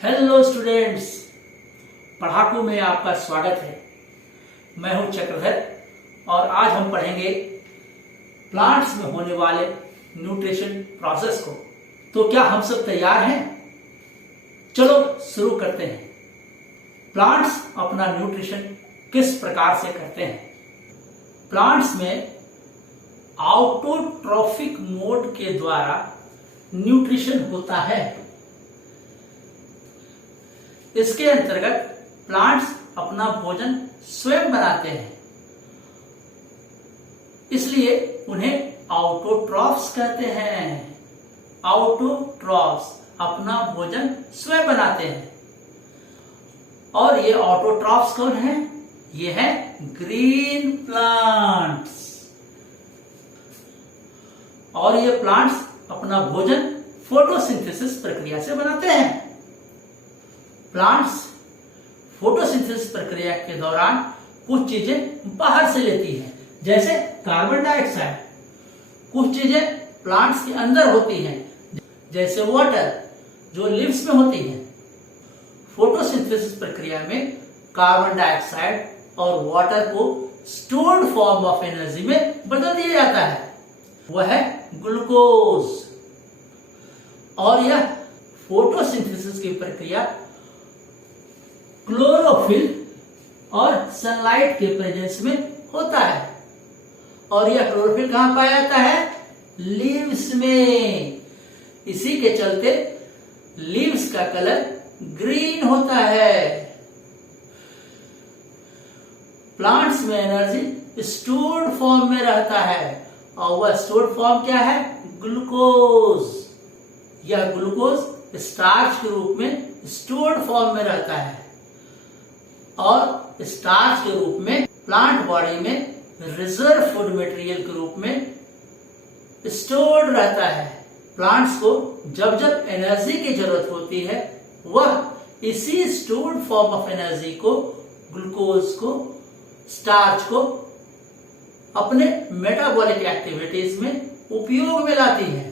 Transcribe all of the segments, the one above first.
Hello students, पढ़ाकू में आपका स्वागत है। मैं हूं चक्रधर और आज हम पढ़ेंगे प्लांट्स में होने वाले न्यूट्रिशन प्रोसेस को। तो क्या हम सब तैयार हैं? चलो शुरू करते हैं। प्लांट्स अपना न्यूट्रिशन किस प्रकार से करते हैं? प्लांट्स में ऑटोट्रॉफिक मोड के द्वारा न्यूट्रिशन होता है। इसके अंतर्गत प्लांट्स अपना भोजन स्वयं बनाते हैं, इसलिए उन्हें ऑटोट्रॉफ्स कहते हैं। ऑटोट्रॉफ्स अपना भोजन स्वयं बनाते हैं। और ये ऑटोट्रॉफ्स कौन है? ये है ग्रीन प्लांट्स। और ये प्लांट्स अपना भोजन फोटोसिंथेसिस प्रक्रिया से बनाते हैं। प्लांट्स फोटोसिंथेसिस प्रक्रिया के दौरान कुछ चीजें बाहर से लेती हैं, जैसे कार्बन डाइऑक्साइड। कुछ चीजें प्लांट्स के अंदर होती हैं, जैसे वाटर, जो लीव्स में होती है। फोटोसिंथेसिस प्रक्रिया में कार्बन डाइऑक्साइड और वाटर को स्टोर्ड फॉर्म ऑफ एनर्जी में बदल दिया जाता है, वह है ग्लूकोज। और यह फोटोसिंथेसिस की प्रक्रिया क्लोरोफिल और सनलाइट के प्रेजेंस में होता है। और यह क्लोरोफिल कहां पाया जाता है? लीव्स में। इसी के चलते लीव्स का कलर ग्रीन होता है। प्लांट्स में एनर्जी स्टोर्ड फॉर्म में रहता है, और वह स्टोर्ड फॉर्म क्या है? ग्लूकोज। यह ग्लूकोज स्टार्च के रूप में स्टोर्ड फॉर्म में रहता है, और स्टार्च के रूप में प्लांट बॉडी में रिजर्व फूड मटेरियल के रूप में स्टोर्ड रहता है। प्लांट्स को जब जब एनर्जी की जरूरत होती है, वह इसी स्टोर्ड फॉर्म ऑफ एनर्जी को, ग्लूकोज को, स्टार्च को अपने मेटाबॉलिक एक्टिविटीज में उपयोग में लाती है।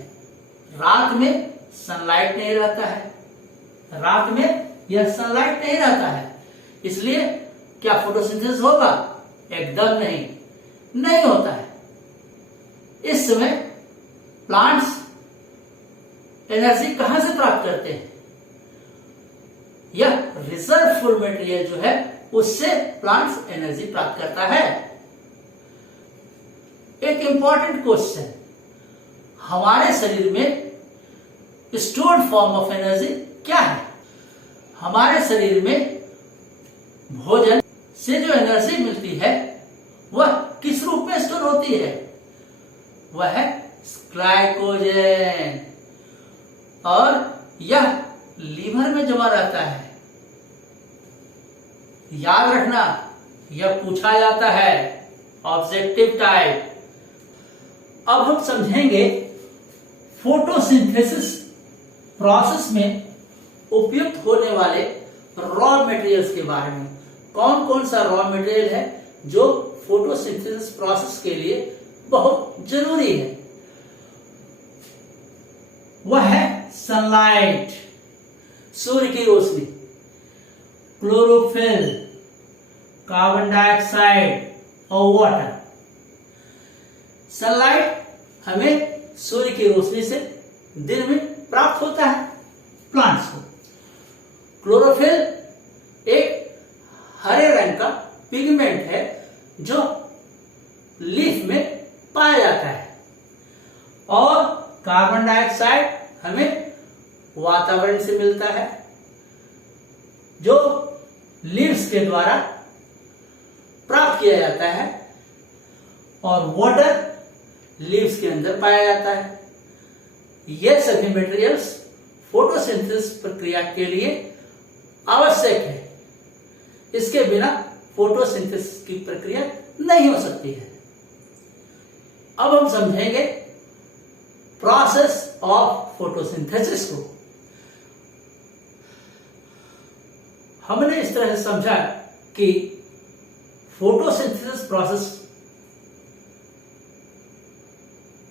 रात में सनलाइट नहीं रहता है, रात में यह सनलाइट नहीं रहता है, इसलिए क्या फोटोसिंथेसिस होगा? एकदम नहीं होता है। इस समय प्लांट्स एनर्जी कहां से प्राप्त करते हैं? यह रिजर्व फूड मटेरियल जो है, उससे प्लांट्स एनर्जी प्राप्त करता है। एक इंपॉर्टेंट क्वेश्चन, हमारे शरीर में स्टोर्ड फॉर्म ऑफ एनर्जी क्या है? हमारे शरीर में भोजन से जो एनर्जी मिलती है, वह किस रूप में स्टोर होती है? वह है ग्लाइकोजन। और यह लीवर में जमा रहता है। याद रखना, यह पूछा जाता है, ऑब्जेक्टिव टाइप। अब हम समझेंगे फोटोसिंथेसिस प्रोसेस में उपयुक्त होने वाले रॉ मटेरियल्स के बारे में। कौन कौन सा रॉ मटेरियल है जो फोटोसिंथेसिस प्रोसेस के लिए बहुत जरूरी है? वह है सनलाइट, सूर्य की रोशनी, क्लोरोफिल, कार्बन डाइऑक्साइड और वाटर। सनलाइट हमें सूर्य की रोशनी से दिन में प्राप्त होता है प्लांट्स को। क्लोरोफिल एक हरे रंग का पिगमेंट है जो लीफ में पाया जाता है। और कार्बन डाइऑक्साइड हमें वातावरण से मिलता है, जो लीव्स के द्वारा प्राप्त किया जाता है। और वाटर लीव्स के अंदर पाया जाता है। यह सभी मटेरियल्स फोटोसिंथेसिस प्रक्रिया के लिए आवश्यक है। इसके बिना फोटोसिंथेसिस की प्रक्रिया नहीं हो सकती है। अब हम समझेंगे प्रोसेस ऑफ फोटोसिंथेसिस को। हमने इस तरह से समझा कि फोटोसिंथेसिस प्रोसेस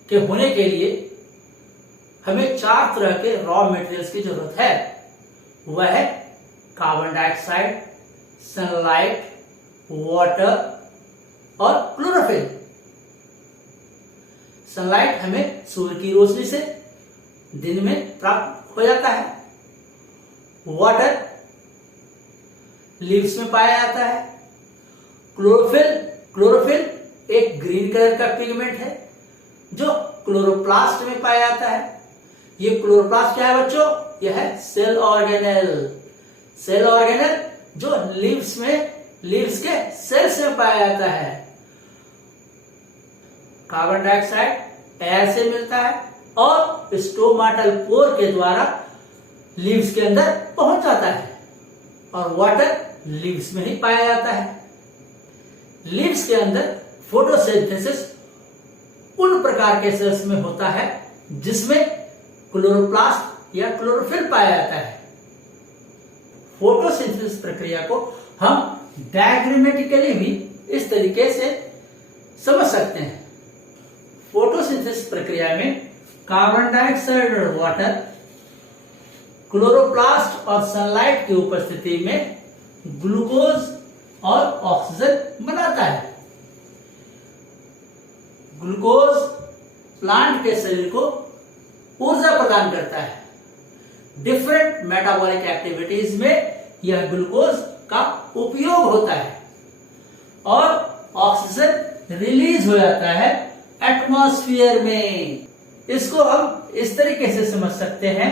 के होने के लिए हमें 4 तरह के रॉ मटेरियल्स की जरूरत है। वह है कार्बन डाइऑक्साइड, सनलाइट, वाटर और क्लोरोफिल। सनलाइट हमें सूर्य की रोशनी से दिन में प्राप्त हो जाता है। वाटर लीव्स में पाया जाता है। क्लोरोफिल एक ग्रीन कलर का पिगमेंट है जो क्लोरोप्लास्ट में पाया जाता है। ये क्लोरोप्लास्ट क्या है बच्चों? यह है सेल ऑर्गेनेल। सेल ऑर्गेनेल जो लीव्स के सेल्स में पाया जाता है। कार्बन डाइऑक्साइड एयर से मिलता है और स्टोमाटल पोर के द्वारा लीव्स के अंदर पहुंच जाता है और वाटर लीव्स में ही पाया जाता है। लीव्स के अंदर फोटोसिंथेसिस उन प्रकार के सेल्स में होता है जिसमें क्लोरोप्लास्ट या क्लोरोफिल पाया जाता है। फोटोसिंथेसिस प्रक्रिया को हम डायग्रामेटिकली भी इस तरीके से समझ सकते हैं। फोटोसिंथेसिस प्रक्रिया में कार्बन डाइऑक्साइड और वाटर क्लोरोप्लास्ट और सनलाइट की उपस्थिति में ग्लूकोज और ऑक्सीजन बनाता है। ग्लूकोज प्लांट के शरीर को ऊर्जा प्रदान करता है। डिफरेंट मेटाबॉलिक एक्टिविटीज में यह ग्लूकोज का उपयोग होता है और ऑक्सीजन रिलीज हो जाता है एटमॉस्फेयर में। इसको हम इस तरीके से समझ सकते हैं,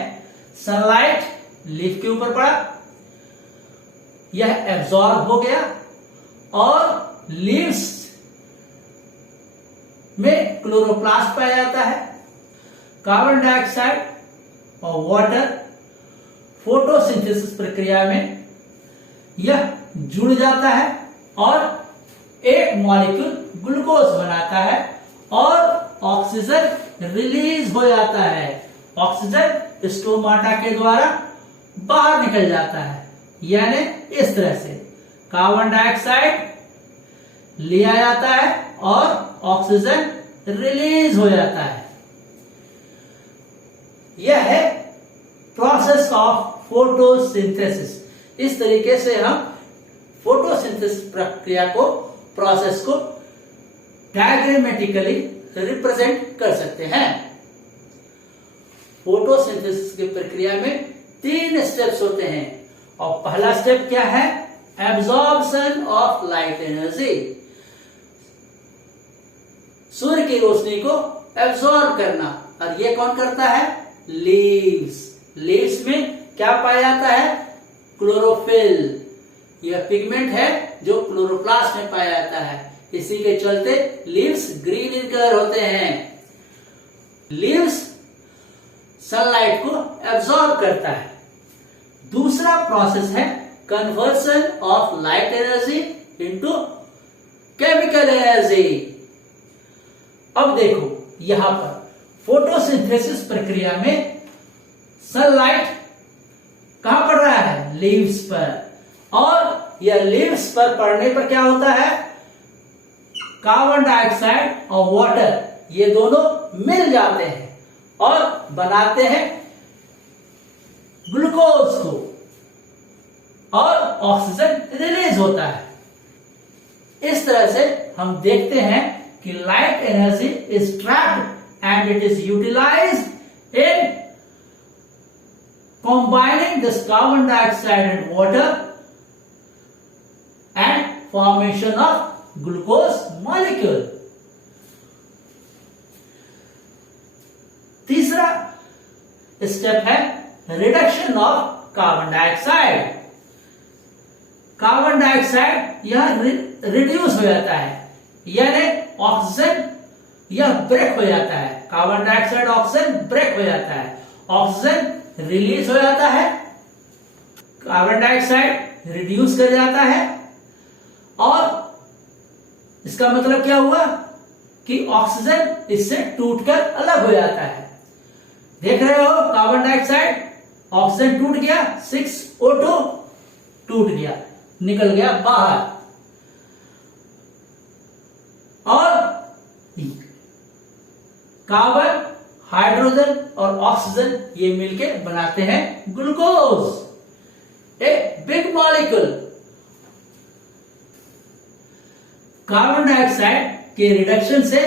सनलाइट लीफ के ऊपर पड़ा, यह एब्जॉर्ब हो गया और लीव्स में क्लोरोप्लास्ट पाया जाता है। कार्बन डाइऑक्साइड और वाटर फोटोसिंथेसिस प्रक्रिया में यह जुड़ जाता है और एक मॉलिक्यूल ग्लूकोज बनाता है और ऑक्सीजन रिलीज हो जाता है। ऑक्सीजन स्टोमाटा के द्वारा बाहर निकल जाता है, यानी इस तरह से कार्बन डाइऑक्साइड लिया जाता है और ऑक्सीजन रिलीज हो जाता है। यह है प्रोसेस ऑफ फोटोसिंथेसिस। इस तरीके से हम फोटोसिंथेसिस प्रक्रिया को, प्रोसेस को डायग्रामेटिकली रिप्रेजेंट कर सकते हैं। फोटोसिंथेसिस की प्रक्रिया में 3 स्टेप्स होते हैं और पहला स्टेप क्या है? Absorption of light energy. सूर्य की रोशनी को एब्जॉर्ब करना, और ये कौन करता है? लीव्स। लीव्स में क्या पाया जाता है? क्लोरोफिल। यह पिगमेंट है जो क्लोरोप्लास्ट में पाया जाता है। इसी के चलते लीव्स ग्रीन इन कलर होते हैं। लीव्स सनलाइट को एब्जॉर्ब करता है। दूसरा प्रोसेस है conversion of light energy into chemical energy. अब देखो यहां पर फोटोसिंथेसिस प्रक्रिया में सनलाइट कहां पड़ रहा है? लीव्स पर। और यह लीव्स पर पड़ने पर क्या होता है? कार्बन डाइऑक्साइड और वाटर ये दोनों मिल जाते हैं और बनाते हैं ग्लूकोज को और ऑक्सीजन रिलीज होता है। इस तरह से हम देखते हैं कि light energy is trapped and it is utilised in combining this carbon dioxide and water and formation of glucose molecule. तीसरा स्टेप है reduction of carbon dioxide. Carbon dioxide यह रिड्यूस हो जाता है, यानी ऑक्सीजन यह ब्रेक हो जाता है। कार्बन डाइऑक्साइड ऑक्सीजन ब्रेक हो जाता है, ऑक्सीजन रिलीज हो जाता है, कार्बन डाइऑक्साइड रिड्यूस कर जाता है और इसका मतलब क्या हुआ कि ऑक्सीजन इससे टूटकर अलग हो जाता है। देख रहे हो कार्बन डाइऑक्साइड ऑक्सीजन टूट गया, 6O2 टूट गया, निकल गया बाहर और कार्बन हाइड्रोजन और ऑक्सीजन ये मिलके बनाते हैं ग्लूकोज। कार्बन डाइऑक्साइड के रिडक्शन से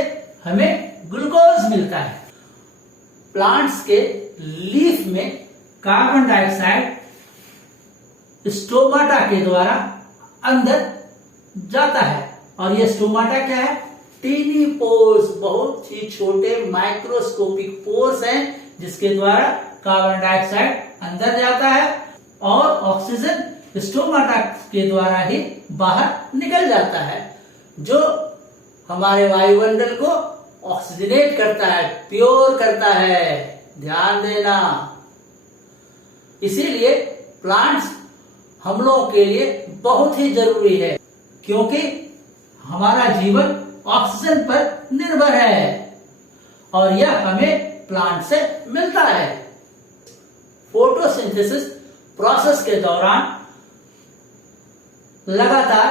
हमें ग्लूकोज मिलता है। प्लांट्स के लीफ में कार्बन डाइऑक्साइड स्टोमाटा के द्वारा अंदर जाता है, और ये स्टोमाटा क्या है? टीनी पोर्स, बहुत ही छोटे माइक्रोस्कोपिक पोर्स हैं जिसके द्वारा कार्बन डाइऑक्साइड अंदर जाता है और ऑक्सीजन स्टोमाटा के द्वारा ही बाहर निकल जाता है, जो हमारे वायुमंडल को ऑक्सीजनेट करता है, प्योर करता है। ध्यान देना, इसीलिए प्लांट्स हम लोगों के लिए बहुत ही जरूरी है, क्योंकि हमारा जीवन ऑक्सीजन पर निर्भर है और यह हमें प्लांट से मिलता है। फोटोसिंथेसिस प्रोसेस के दौरान लगातार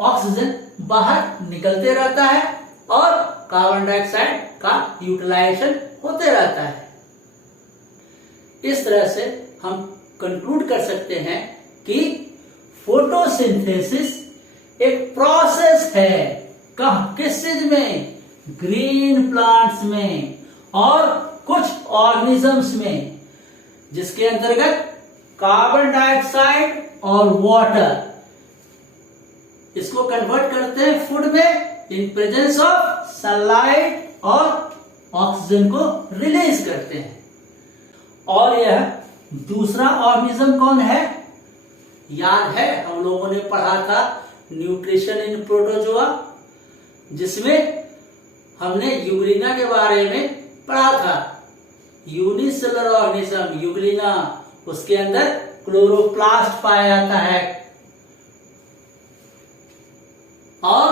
ऑक्सीजन बाहर निकलते रहता है और कार्बन डाइऑक्साइड का यूटिलाइजेशन होते रहता है। इस तरह से हम कंक्लूड कर सकते हैं कि फोटोसिंथेसिस एक प्रोसेस है। किस चीज में? ग्रीन प्लांट्स में और कुछ ऑर्गेनिजम्स में, जिसके अंतर्गत कार्बन डाइऑक्साइड और वाटर इसको कन्वर्ट करते हैं फूड में इन प्रेजेंस ऑफ सनलाइट और ऑक्सीजन को रिलीज करते हैं। और यह दूसरा ऑर्गेनिज्म कौन है? याद है, हम लोगों ने पढ़ा था न्यूट्रिशन इन प्रोटोजोआ, जिसमें हमने यूग्लिना के बारे में पढ़ा था। यूनिसेलुलर ऑर्गेनिज्म यूग्लिना, उसके अंदर क्लोरोप्लास्ट पाया जाता है और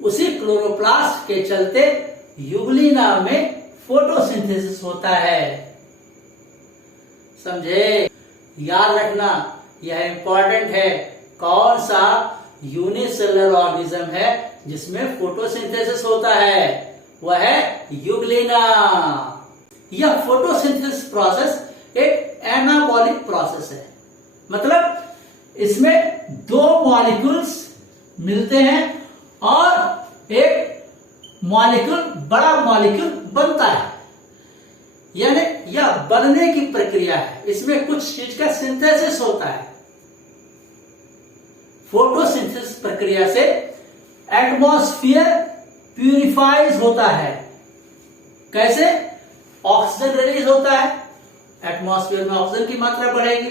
उसी क्लोरोप्लास्ट के चलते यूग्लिना में फोटोसिंथेसिस होता है। समझे? याद रखना, यह इंपॉर्टेंट है। कौन सा यूनिसेलुलर ऑर्गेनिज्म है जिसमें फोटोसिंथेसिस होता है? वह है यूग्लिना। यह फोटोसिंथेसिस प्रोसेस एक एनाबॉलिक प्रोसेस है, मतलब इसमें दो मॉलिक्यूल्स मिलते हैं और एक मॉलिक्यूल, बड़ा मॉलिक्यूल बनता है, यानी यह बनने की प्रक्रिया है। इसमें कुछ चीज का सिंथेसिस होता है। फोटोसिंथेसिस प्रक्रिया से एटमॉस्फेयर प्यूरिफाइज होता है। कैसे? ऑक्सीजन रिलीज होता है, एटमॉस्फेयर में ऑक्सीजन की मात्रा बढ़ेगी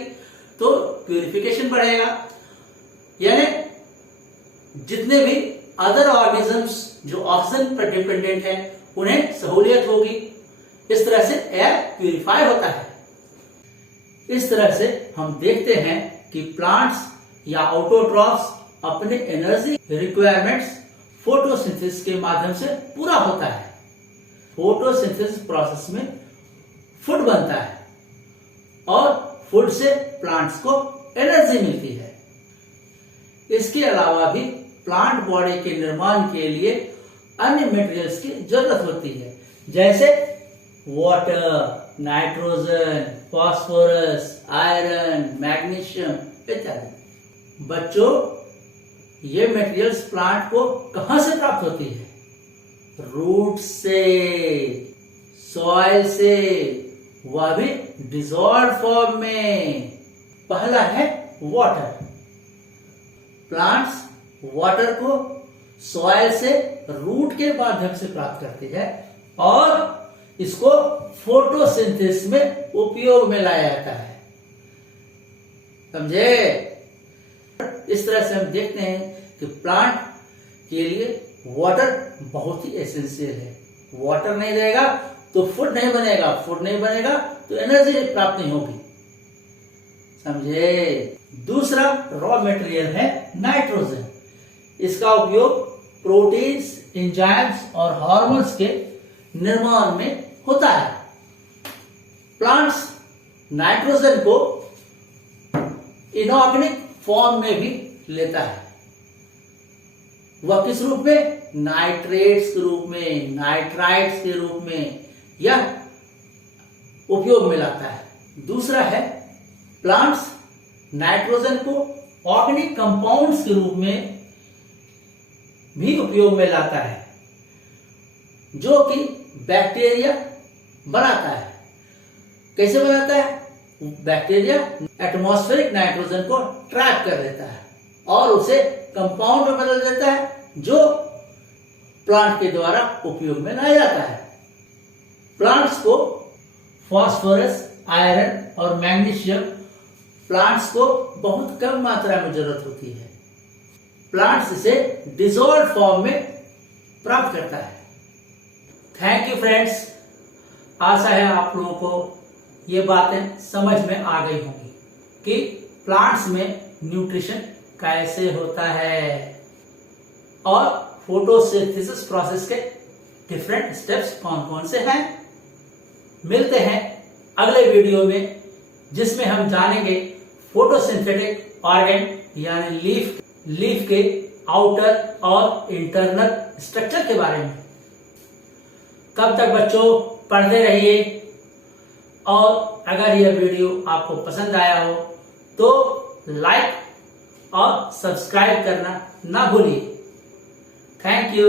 तो प्यूरिफिकेशन बढ़ेगा, यानी जितने भी अदर ऑर्गेनिजम्स जो ऑक्सीजन पर डिपेंडेंट हैं उन्हें सहूलियत होगी। इस तरह से एयर प्यूरिफाई होता है। इस तरह से हम देखते हैं कि प्लांट्स या ऑटोट्रॉफ्स अपने एनर्जी रिक्वायरमेंट्स फोटोसिंथेसिस के माध्यम से पूरा होता है। फोटोसिंथेसिस प्रोसेस में फूड बनता है और फूड से प्लांट्स को एनर्जी मिलती है। इसके अलावा भी प्लांट बॉडी के निर्माण के लिए अन्य मटेरियल्स की जरूरत होती है, जैसे water, nitrogen, phosphorus, iron, magnesium इत्यादि। बच्चों, ये मटेरियल्स प्लांट को कहां से प्राप्त होती है? रूट से, सॉइल से, वह भी डिसॉल्व फॉर्म में। पहला है वाटर। प्लांट्स वाटर को सॉइल से रूट के माध्यम से प्राप्त करती है और इसको फोटोसिंथेसिस में उपयोग में लाया जाता है। समझे? इस तरह से हम देखते हैं कि प्लांट के लिए वाटर बहुत ही एसेंशियल है। वाटर नहीं रहेगा तो फूड नहीं बनेगा, फूड नहीं बनेगा तो एनर्जी प्राप्त नहीं होगी। समझे? दूसरा रॉ मटेरियल है नाइट्रोजन। इसका उपयोग प्रोटीन्स, एंजाइम्स और हार्मोन्स के निर्माण में होता है। प्लांट्स नाइट्रोजन को इनऑर्गेनिक फॉर्म में भी लेता है। वह किस रूप में? नाइट्रेट्स के रूप में, नाइट्राइट्स के रूप में यह उपयोग में लाता है। दूसरा है प्लांट्स नाइट्रोजन को ऑर्गेनिक कंपाउंड्स के रूप में भी उपयोग में लाता है, जो कि बैक्टीरिया बनाता है। कैसे बनाता है? बैक्टीरिया एटमॉस्फेरिक नाइट्रोजन को ट्रैप कर लेता है और उसे कंपाउंड में बदल देता है, जो प्लांट के द्वारा उपयोग में लाया जाता है। प्लांट्स को फास्फोरस, आयरन और मैग्नीशियम प्लांट्स को बहुत कम मात्रा में जरूरत होती है। प्लांट्स इसे डिसॉल्व फॉर्म में प्राप्त करता है। थैंक यू फ्रेंड्स, आशा है आप लोगों को ये बातें समझ में आ गई होंगी कि प्लांट्स में न्यूट्रिशन कैसे होता है और फोटोसिंथेसिस प्रोसेस के डिफरेंट स्टेप्स कौन कौन से हैं। मिलते हैं अगले वीडियो में, जिसमें हम जानेंगे फोटोसिंथेटिक ऑर्गन यानी लीफ के आउटर और इंटरनल स्ट्रक्चर के बारे में। तब तक बच्चों पढ़ते रहिए, और अगर यह वीडियो आपको पसंद आया हो तो लाइक और सब्सक्राइब करना ना भूलिए। Thank you.